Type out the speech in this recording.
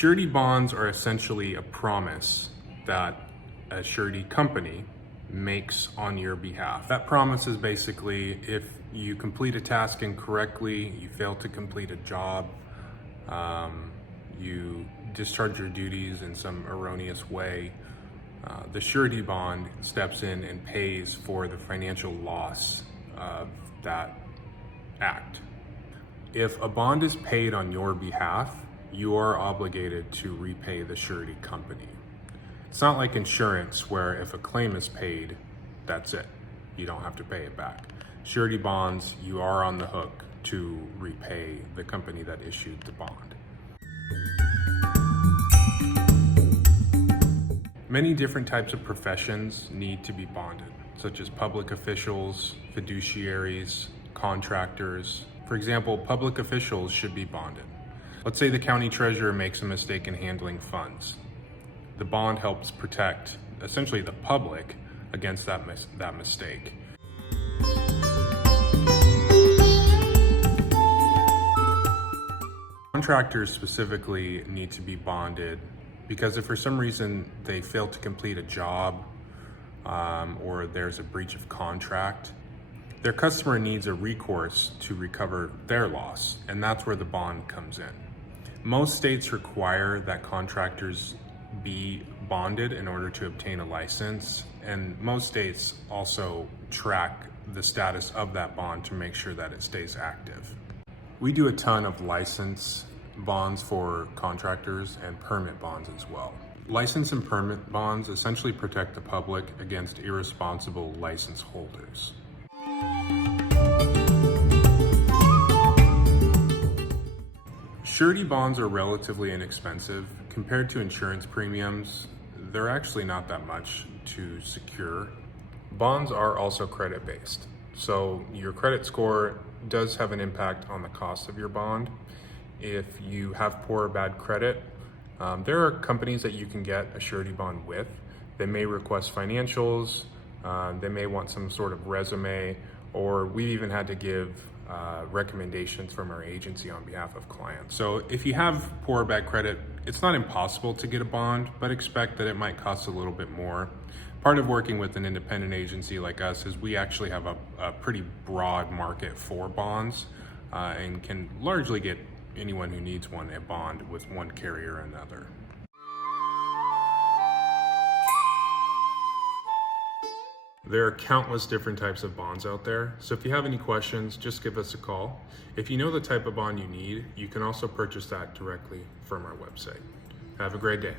Surety bonds are essentially a promise that a surety company makes on your behalf. That promise is basically if you complete a task incorrectly, you fail to complete a job, you discharge your duties in some erroneous way, the surety bond steps in and pays for the financial loss of that act. If a bond is paid on your behalf, you are obligated to repay the surety company. It's not like insurance where if a claim is paid, that's it. You don't have to pay it back. Surety bonds, you are on the hook to repay the company that issued the bond. Many different types of professions need to be bonded, such as public officials, fiduciaries, contractors. For example, public officials should be bonded. Let's say the county treasurer makes a mistake in handling funds. The bond helps protect essentially the public against that mistake. Contractors specifically need to be bonded because if for some reason they fail to complete a job or there's a breach of contract, their customer needs a recourse to recover their loss, and that's where the bond comes in. Most states require that contractors be bonded in order to obtain a license, and most states also track the status of that bond to make sure that it stays active. We do a ton of license bonds for contractors and permit bonds as well. License and permit bonds essentially protect the public against irresponsible license holders. Surety bonds are relatively inexpensive. Compared to insurance premiums, they're actually not that much to secure. Bonds are also credit-based, so your credit score does have an impact on the cost of your bond. If you have poor or bad credit, there are companies that you can get a surety bond with. They may request financials, they may want some sort of resume, or we've even had to give recommendations from our agency on behalf of clients. So if you have poor or bad credit, it's not impossible to get a bond, but expect that it might cost a little bit more. Part of working with an independent agency like us is we actually have a pretty broad market for bonds and can largely get anyone who needs one a bond with one carrier or another. There are countless different types of bonds out there, so if you have any questions, just give us a call. If you know the type of bond you need, you can also purchase that directly from our website. Have a great day.